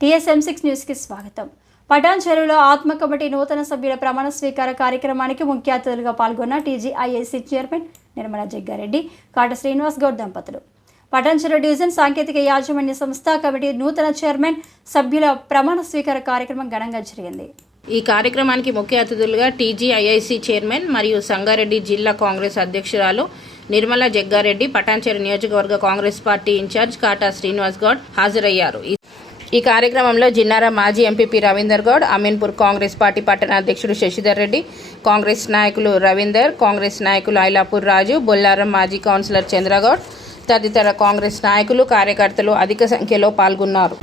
TSM6 న్యూస్కి స్వాగతం. పటాన్ చెరువులో ఆత్మ కమిటీ నూతన సభ్యుల ప్రమాణ స్వీకార కార్యక్రమానికి ముఖ్య అతిథులుగా పాల్గొన్న TGIAC చైర్మన్ నిర్మలా జగ్గారెడ్డి, కాట శ్రీనివాస్ గౌడ్ దంపతులు. పటాన్ చెరువు డివిజన్ సాంకేతిక యాజమాన్య సంస్థ కమిటీ నూతన చైర్మన్ సభ్యుల ప్రమాణ స్వీకార కార్యక్రమం ఘనంగా జరిగింది. ఈ కార్యక్రమానికి ముఖ్య అతిథులుగా TGIAC చైర్మన్ మరియు సంగారెడ్డి జిల్లా కాంగ్రెస్ అధ్యక్షురాలు నిర్మలా జగ్గారెడ్డి, పటాన్ చెరువు నియోజకవర్గ కాంగ్రెస్ పార్టీ ఇన్ఛార్జ్ కాటా శ్రీనివాస్ గౌడ్ హాజరయ్యారు. ఈ కార్యక్రమంలో జిన్నారా మాజీ ఎంపీపీ రవీందర్ గౌడ్, అమీన్పూర్ కాంగ్రెస్ పార్టీ పట్టణ అధ్యక్షుడు శశిధర్ రెడ్డి, కాంగ్రెస్ నాయకులు రవీందర్, కాంగ్రెస్ నాయకులు ఐలాపూర్ రాజు, బొల్లారం మాజీ కౌన్సిలర్ చంద్రగౌడ్ తదితర కాంగ్రెస్ నాయకులు, కార్యకర్తలు అధిక సంఖ్యలో పాల్గొన్నారు.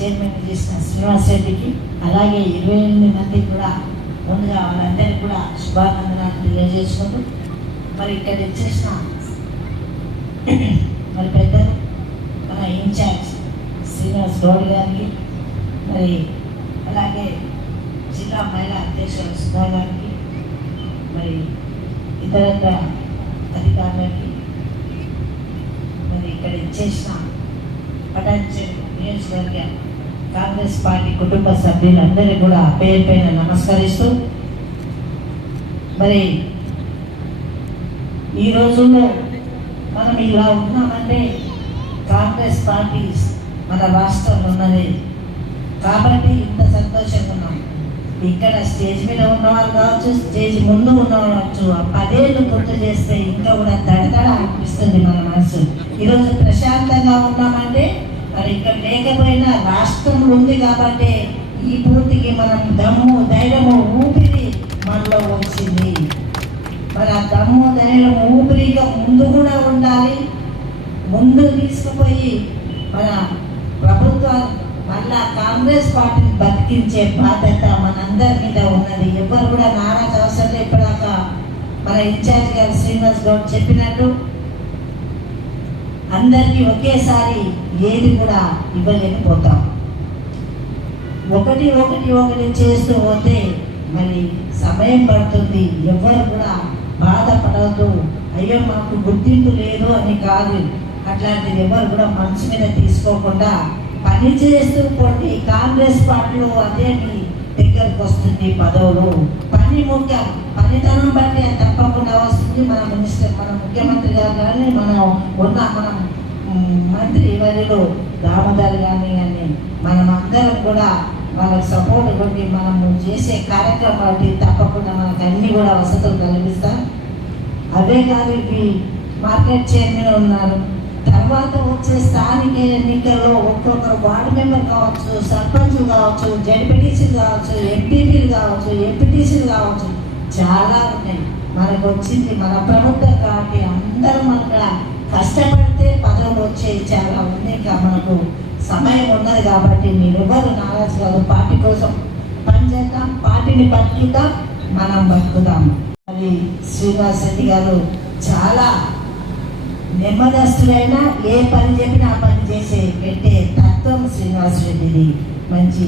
చైర్మన్ చేసిన శ్రీనివాస్ రెడ్డికి, అలాగే 28 మంది కూడా ముందుగా వాళ్ళందరికీ కూడా శుభాకాంక్షలు తెలియజేసుకుంటూ, మరి ఇక్కడ వచ్చేసిన మరి పెద్దలు మన ఇన్ఛార్జ్ శ్రీనివాస్ గౌడ్ గారికి, మరి అలాగే జిల్లా మహిళా అధ్యక్షులు సుధా గారికి, మరి ఇతర అధికారులకి, మరి ఇక్కడ ఇచ్చేసిన పటాన్ చెరువు నియోజకవర్గ కాంగ్రెస్ పార్టీ కుటుంబ సభ్యులందరికీ కూడా పేరు పైన నమస్కరిస్తూ, మరి ఈ రోజుల్లో మనం ఇలా ఉన్నామంటే కాంగ్రెస్ పార్టీ మన రాష్ట్రంలో ఉన్నది కాబట్టి ఇంత సంతోషంగా ఉన్నాం. ఇక్కడ స్టేజ్ మీద ఉన్నవాళ్ళు కావచ్చు, స్టేజ్ ముందు ఉన్నవాళ్ళు 10 ఏళ్ళు గుర్తు చేస్తే ఇంకా కూడా దడదడ అనిపిస్తుంది మన మనసు. ఈరోజు ప్రశాంతంగా ఉన్నామంటే మరి ఇక్కడ లేకపోయినా రాష్ట్రం ఉంది కాబట్టి ఈ పూర్తికి మనం దమ్ము ధైర్యము ఊపిరి మనలో వచ్చింది. మరి ఆ దమ్ము ధైర్యం ఊపిరిగా ముందు కూడా ఉండాలి. ముందు తీసుకుపోయి మన ప్రభుత్వం మళ్ళా కాంగ్రెస్ పార్టీని బతికించే బాధ్యత మనందరి మీద ఉన్నది. ఎవరు కూడా నారాజు అవసరం లేదు. ఇప్పటిదాకా మన ఇన్ఛార్జ్ గారు శ్రీనివాస్ గౌడ్ చెప్పినట్టు అందరికీ ఒకేసారి ఏది కూడా ఇవ్వలేకపోతాం. ఒకటి చేస్తూ పోతే మరి సమయం పడుతుంది. ఎవరు కూడా బాధపడవద్దు, అయ్యో మాకు గుర్తింపు లేదు అని కాదు. అట్లాంటిది ఎవరు కూడా మనసు మీద తీసుకోకుండా పని చేస్తూ పోటీ కాంగ్రెస్ పార్టీలో అదే మీ దగ్గరకు వస్తుంది. పదవులు పని ముఖ్యం, పనితనం బట్టి తప్పకుండా వస్తుంది. మన మినిస్టర్, మన ముఖ్యమంత్రి గారు కానీ, మనం మంత్రి ఎవరిలో దామోదర్ కానీ మనం అందరం కూడా వాళ్ళకి సపోర్ట్ కొట్టి మనము చేసే కార్యక్రమాలు తప్పకుండా మనకు అన్ని కూడా వసతులు కల్పిస్తాం. అవే కాదు, ఇవి మార్కెట్ చైర్మన్ ఉన్నారు. తర్వాత వచ్చే స్థానిక ఎన్నికల్లో ఒక్కొక్కరు వార్డు మెంబర్ కావచ్చు, సర్పంచ్లు కావచ్చు, జడ్పీటీసీలు కావచ్చు, ఎంపీపీలు కావచ్చు, ఎంపీటీసీలు కావచ్చు, చాలా ఉన్నాయి. మనకు వచ్చింది మన ప్రభుత్వం కాబట్టి అందరం మనకు కష్టపడితే పదవులు వచ్చేవి చాలా ఉన్నాయి. ఇంకా మనకు సమయం ఉన్నది కాబట్టి మీరెవరు నారాజు కాదు. పార్టీ కోసం పనిచేద్దాం, పార్టీని బతుకుతాం, మనం బతుకుతాం. మరి శ్రీనివాస్ రెడ్డి గారు చాలా నెమ్మదస్తులైనా ఏ పని చెప్పినా ఆ పని చేసే పెట్టే తత్వం శ్రీనివాస్ రెడ్డిది. మంచి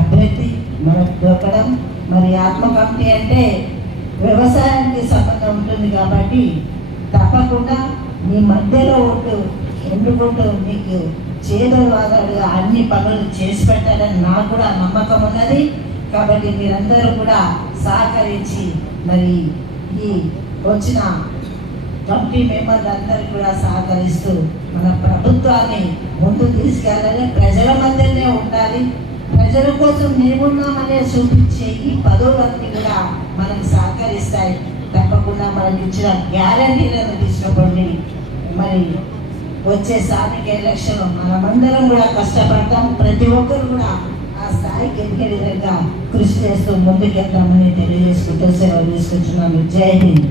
అభ్యర్థి మనకు దొరకడం. మరి ఆత్మ కమిటీ అంటే వ్యవసాయానికి సంబంధం ఉంటుంది కాబట్టి తప్పకుండా మీ మధ్యలో ఉండుకుంటూ మీకు చేదోడు వాదాడుగా అన్ని పనులు చేసి పెట్టాలని నాకు కూడా నమ్మకం ఉన్నది. కాబట్టి మీరందరూ కూడా సహకరించి మరి ఈ వచ్చిన కమిటీ మెంబర్లు అందరూ కూడా సహకరిస్తూ మన ప్రభుత్వాన్ని ముందు తీసుకెళ్ళాలి. ప్రజల మధ్యనే ఉండాలి. ప్రజల కోసం మేమున్నామనే చూపించే ఈ పదవులన్నీ కూడా మనకు సహకరిస్తాయి. తప్పకుండా మనకి ఇచ్చిన గ్యారంటీలను తీసుకోండి. మరి వచ్చే స్థానిక ఎలక్షన్ మనమందరం కూడా కష్టపడతాం. ప్రతి ఒక్కరు కూడా ఆ స్థాయికి ఎదిగే విధంగా కృషి చేస్తూ ముందుకెళ్తామని తెలియజేసుకుంటూ సేవలు తీసుకుంటున్నాము. జై హింద్.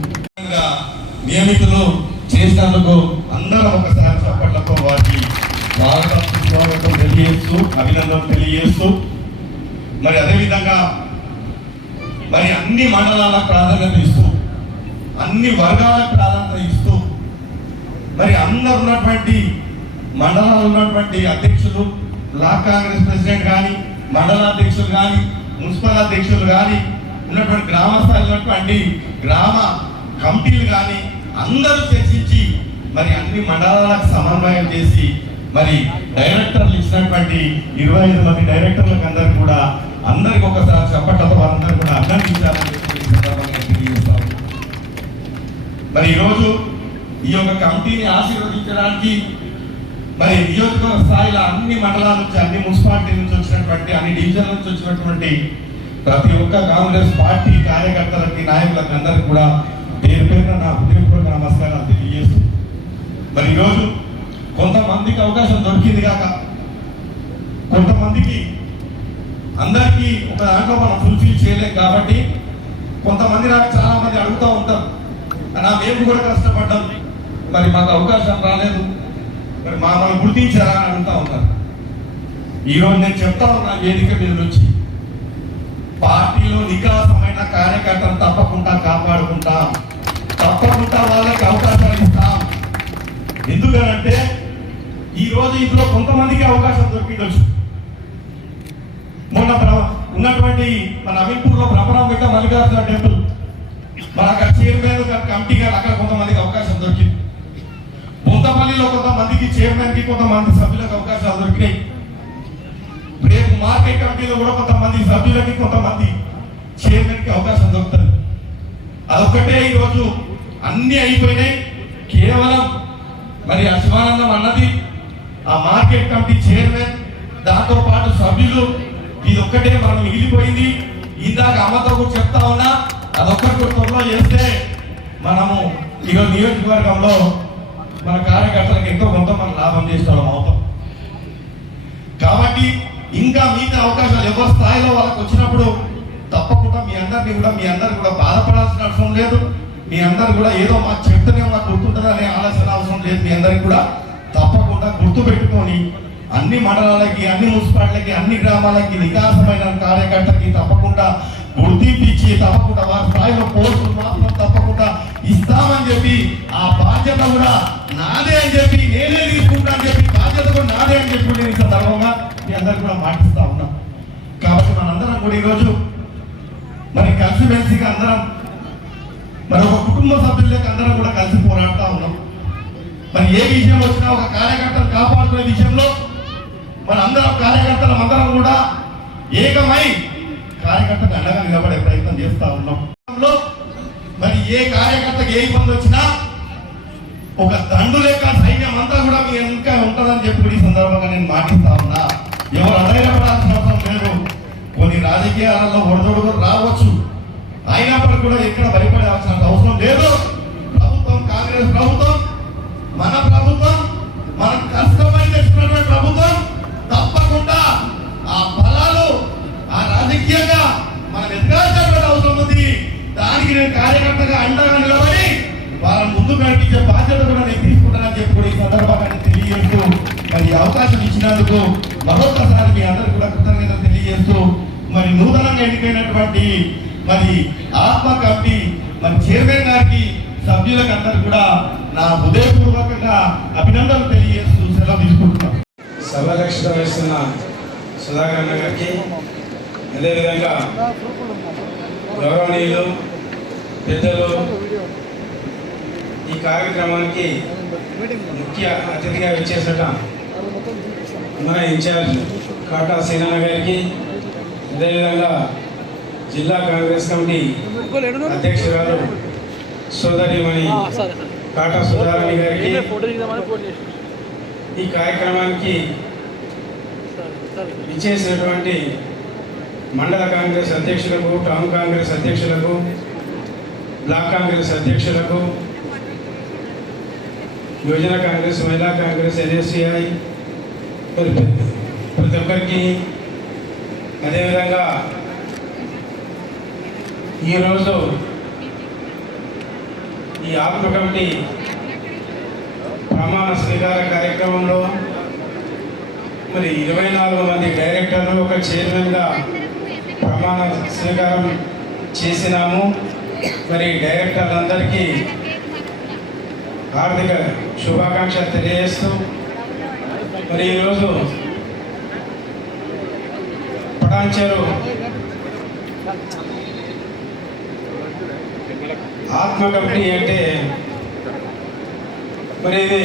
నియమితులు చేసినందుకు అందరం ఒకసారి చప్పట్లతో వారికి స్వాగతం తెలియజేస్తూ, అభినందనలు తెలియజేస్తూ, మరి అదేవిధంగా మరి అన్ని మండలాలకు ప్రాధాన్యత ఇస్తూ, అన్ని వర్గాలకు ప్రాధాన్యత ఇస్తూ, మరి అందరు ఉన్నటువంటి మండలాలు ఉన్నటువంటి అధ్యక్షులు, బ్లాక్ కాంగ్రెస్ ప్రెసిడెంట్ కానీ, మండలాధ్యక్షులు కానీ, మున్సిపల్ అధ్యక్షులు కానీ, ఉన్నటువంటి గ్రామ స్థాయిలో ఉన్నటువంటి గ్రామ కమిటీలు కానీ అందరూ చర్చించి మరి అన్ని మండలాలకు సమన్వయం చేసి మరి డైరెక్టర్లు ఇచ్చినటువంటి 25 మంది డైరెక్టర్లకు అందరికి ఒకసారి చెప్పట్లతో వారందరూ కూడా అభినందించాలని తెలియజేస్తాం. మరి ఈరోజు ఈ యొక్క కమిటీని ఆశీర్వదించడానికి మరి నియోజకవర్గ స్థాయిలో అన్ని మండలాల నుంచి, అన్ని మున్సిపాలిటీ నుంచి వచ్చినటువంటి, అన్ని డివిజన్ల నుంచి వచ్చినటువంటి ప్రతి ఒక్క కాంగ్రెస్ పార్టీ కార్యకర్తలకి, నాయకులకు అందరికి కూడా పేరు పేరున నా హృదయపూర్వక నమస్కారాలు తెలియజేస్తూ మరి ఈరోజు కొంతమందికి అవకాశం దొరికింది కాక కొంతమందికి అందరికీ ఒక దాంట్లో మనం ఫుల్ఫిల్ చేయలేం కాబట్టి కొంతమంది నాకు చాలా మంది అడుగుతూ ఉంటారు, మేము కూడా కష్టపడ్డాం, మరి మాకు అవకాశం రాలేదు, మరి మమ్మల్ని గుర్తించారా అని అడుగుతూ ఉంటారు. ఈరోజు నేను చెప్తా ఉన్నా వేదిక మీద నుంచి, పార్టీలో నికాసమైన కార్యకర్తలు తప్పకుండా కాపాడుకుంటాం, తప్పకుండా వాళ్ళకి అవకాశాలు ఇస్తాం. ఎందుకనంటే ఈ రోజు ఇంట్లో కొంతమందికి అవకాశం దొరికిండొచ్చు. మొన్న ఉన్నటువంటి మన అమీన్పూర్లో భ్రమరాంబిక మల్లికార్జున టెంపుల్, మన అక్కడ చైర్మన్ కమిటీ గారు అక్కడ కొంతమందికి అవకాశం దొరికింది. బొంతపల్లిలో కొంతమందికి చైర్మన్ కి, కొంతమంది సభ్యులకు అవకాశాలు దొరికినాయి. రేపు మార్కెట్ కమిటీలో కూడా కొంతమంది సభ్యులకి, కొంతమంది చైర్మన్ కి అవకాశం దొరుకుతుంది. అదొక్కటే ఈరోజు అన్ని అయిపోయినాయి. కేవలం మరి ఆ శివానందం అన్నది, ఆ మార్కెట్ కమిటీ చైర్మన్, దాంతో పాటు సభ్యులు, ఇది ఒక్కటే మనం మిగిలిపోయింది. ఇందాక అమ్మతో కూడా చెప్తా ఉన్నా, అదొక్కటి త్వరలో చేస్తే మనము ఈరోజు నియోజకవర్గంలో మన కార్యకర్తలకు ఎంతో కొంత మనం లాభం చేసుకోవడం అవుతాం. కాబట్టి ఇంకా మిగతా అవకాశాలు ఎవరి స్థాయిలో వాళ్ళకి వచ్చినప్పుడు తప్పకుండా మీ అందరు కూడా బాధపడాల్సిన అవసరం లేదు. మీ అందరు కూడా ఏదో మాకు చెప్తేనే మాకు గుర్తుంటుంది అనే ఆలోచన అవసరం లేదు. మీ అందరికి కూడా తప్పకుండా గుర్తు పెట్టుకొని అన్ని మండలాలకి, అన్ని మున్సిపాలిటీలకి, అన్ని గ్రామాలకి వికాసమైన కార్యకర్తకి తప్పకుండా గుర్తింపు ఇచ్చి, తప్పకుండా వారి స్థాయిలో పోస్టులు మాత్రం తప్పకుండా ఇస్తామని చెప్పి, ఆ బాధ్యత కూడా నాదే అని చెప్పి, నేనే తీసుకుంటా అని చెప్పి, బాధ్యత కూడా నాదే అని చెప్పి నేను ఈ సందర్భంగా మీ అందరికి కూడా మాటిస్తా ఉన్నాం. కాబట్టి మనందరం కూడా ఈరోజు మరి కలిసిమెలిసిగా అందరం మరి ఒక కుటుంబ సభ్యులకి అందరం కూడా కలిసి పోరాడుతూ ఉన్నాం. మరి ఏ విషయం వచ్చినా ఒక కార్యకర్తను కాపాడుకునే విషయంలో మన అందరం కార్యకర్తలు అందరం కూడా ఏకమై కార్యకర్తకు అండగా నిలబడే ప్రయత్నం చేస్తా ఉన్నాం. మరి ఏ కార్యకర్తకు ఏ ఇబ్బంది వచ్చినా ఒక దండు లేక సైన్యం అంతా కూడా మీ ఇంకా ఉంటుందని చెప్పి ఈ సందర్భంగా నేను మాటిస్తా ఉన్నా. ఎవరు అధైర్యపడాల్సిన అవసరం లేదు. కొన్ని రాజకీయాలలో ఒడదొడుగులు రావచ్చు, అయినప్పటికీ కూడా ఎక్కడ భయపడాల్సిన అవసరం లేదు. ప్రభుత్వం కాంగ్రెస్ ప్రభుత్వం, మన ప్రభుత్వం, మనకు కష్టపడి తెచ్చుకున్నటువంటి ప్రభుత్వం. తప్పకుండా ఆ ఫలాలు ఆ రాజకీయంగా మనం ఎదగాల్సిన అవసరం ఉంది. దానికి నేను కార్యకర్తగా అండగా నిలబడి వాళ్ళని ముందుకు నడిపించే బాధ్యత కూడా నేను తీసుకుంటానని చెప్పి ఈ సందర్భంగా తెలియజేస్తూ మరి అవకాశం ఇచ్చినందుకు మరొకసారి మీ అందరికీ కూడా కృతజ్ఞతలు తెలియజేస్తూ మరి నూతనంగా ఎన్నికైనటువంటి మరి ఆత్మ కమిటీ మరి చైర్మన్ గారికి, సభ్యులకు అందరూ కూడా నా హృదయపూర్వకంగా అభినందనలు తెలియజేస్తూ సెలవు తీసుకుంటున్నాను. సభాధ్యక్షత వహిస్తున్న సుధాకర్ అన్న గారికి, అదేవిధంగా గౌరవనీయులు పెద్దలు, ఈ కార్యక్రమానికి ముఖ్య అతిథిగా విచ్చేసిన మన ఇన్ఛార్జ్ కాటా సీనన్న గారికి, అదేవిధంగా జిల్లా కాంగ్రెస్ కమిటీ అధ్యక్షురాలు సోదరిమణి కాటా సుధారాణి గారికి, ఈ కార్యక్రమానికి విచ్చేసినటువంటి మండల కాంగ్రెస్ అధ్యక్షులకు, టౌన్ కాంగ్రెస్ అధ్యక్షులకు, బ్లాక్ కాంగ్రెస్ అధ్యక్షులకు, యువజన కాంగ్రెస్, మహిళా కాంగ్రెస్, ఎన్ఎస్సిఐ ప్రతి ఒక్కరికి, అదేవిధంగా ఈరోజు ఈ ఆత్మ కమిటీ ప్రమాణ స్వీకార కార్యక్రమంలో మరి 24 మంది డైరెక్టర్లు, ఒక చైర్మన్గా ప్రమాణ స్వీకారం చేసినాము. మరి డైరెక్టర్లందరికీ హార్దిక శుభాకాంక్షలు తెలియజేస్తూ మరి ఈరోజు పటాన్చెరు ఆత్మ కమిటీ అంటే మరి ఇది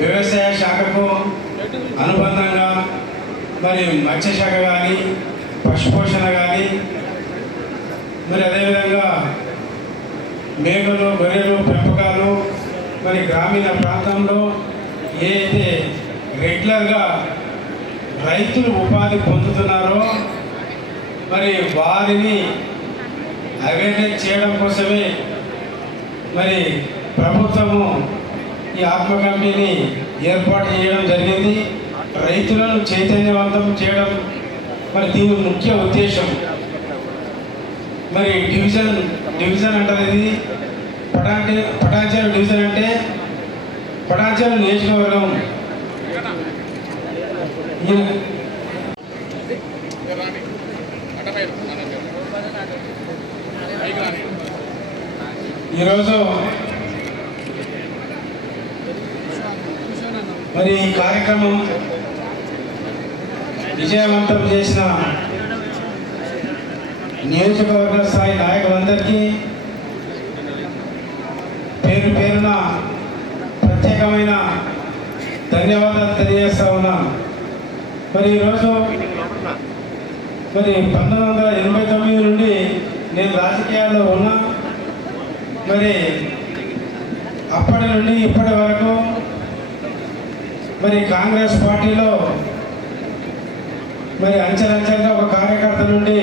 వ్యవసాయ శాఖకు అనుబంధంగా మరి మత్స్యశాఖ కానీ పశుపోషణ కానీ మరి అదేవిధంగా మేకలు గొర్రెలు పెంపకాలు మరి గ్రామీణ ప్రాంతంలో ఏదైతే రెగ్యులర్గా రైతులు ఉపాధి పొందుతున్నారో మరి వారిని అవేర్నెస్ చేయడం కోసమే మరి ప్రభుత్వము ఈ ఆత్మ కమిటీని ఏర్పాటు చేయడం జరిగింది. రైతులను చైతన్యవంతం చేయడం మరి దీని ముఖ్య ఉద్దేశం. మరి డివిజన్ అంటారు ఇది పటాన్చెరు డివిజన్ అంటే పటాన్చెరు నియోజకవర్గం. ఈరోజు మరి ఈ కార్యక్రమం విజయవంతం చేసిన నియోజకవర్గ స్థాయి నాయకులందరికీ పేరు పేరున ప్రత్యేకమైన ధన్యవాదాలు తెలియజేస్తా ఉన్నాం. మరి ఈరోజు మరి 1989 నుండి నేను రాజకీయాల్లో ఉన్నా. మరి అప్పటి నుండి ఇప్పటి వరకు మరి కాంగ్రెస్ పార్టీలో మరి అంచెలంచెలుగా ఒక కార్యకర్త నుండి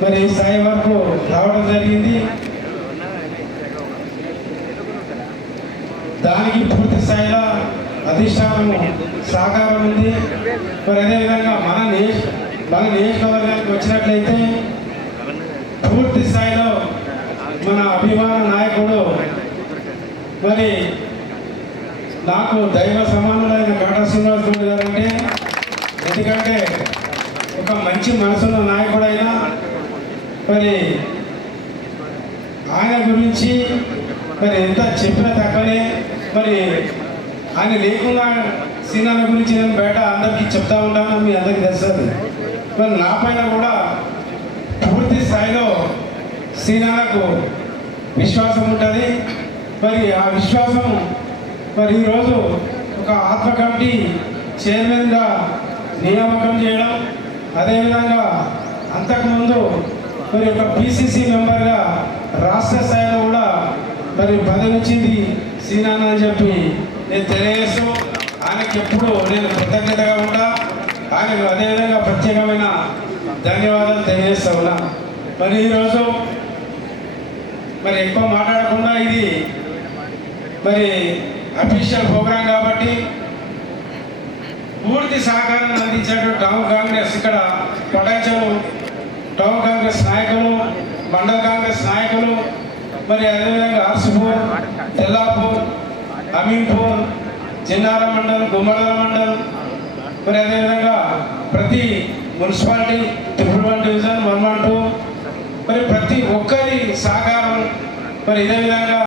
మరి ఈ స్థాయి వరకు రావడం జరిగింది. దానికి పూర్తి స్థాయిలో అధిష్టానం సహకారం ఉంది. మరి అదేవిధంగా మన నియోజకవర్గానికి వచ్చినట్లయితే పూర్తి స్థాయిలో మన అభిమాన నాయకుడు మరి నాకు దైవ సమానులైన కాటా శ్రీనివాస్ గౌడ్ గారు అంటే, ఎందుకంటే ఒక మంచి మనసున్న నాయకుడైనా మరి ఆయన గురించి మరి ఎంత చెప్పినా తక్కువనే. మరి ఆయన లేకుండా సీనాల గురించి నేను బయట అందరికీ చెప్తా ఉంటాను, మీ అందరికీ తెలుస్తుంది. మరి నా పైన కూడా పూర్తి స్థాయిలో సీనాలకు విశ్వాసం ఉంటుంది. మరి ఆ విశ్వాసం మరి ఈరోజు ఒక ఆత్మ కమిటీ చైర్మన్గా నియామకం చేయడం, అదేవిధంగా అంతకుముందు మరి ఒక పిసిసి మెంబర్గా రాష్ట్ర స్థాయిలో కూడా మరి పదవి ఇచ్చింది సీనాన్న అని చెప్పి నేను తెలియజేస్తూ ఆయనకి ఎప్పుడు నేను కృతజ్ఞతగా ఉంటా. ఆయనకు అదేవిధంగా ప్రత్యేకమైన ధన్యవాదాలు తెలియజేస్తా ఉన్నా. మరి ఈరోజు మరి ఎక్కువ మాట్లాడకుండా ఇది మరి అఫీషియల్ ప్రోగ్రాం కాబట్టి పూర్తి సహకారాన్ని అందించేటువంటి టౌన్ కాంగ్రెస్ ఇక్కడ పటాన్చెరు టౌన్ కాంగ్రెస్ నాయకులు, మండల కాంగ్రెస్ నాయకులు, మరి అదేవిధంగా ఆర్సిపూర్, తెల్లాపూర్, అమీన్పూర్, జిన్నార మండల్, గుమ్మడల మండల్, మరి అదేవిధంగా ప్రతి మున్సిపాలిటీ 1 డివిజన్ 112 మరి ప్రతి ఒక్కరి సహకారం మరి ఇదే విధంగా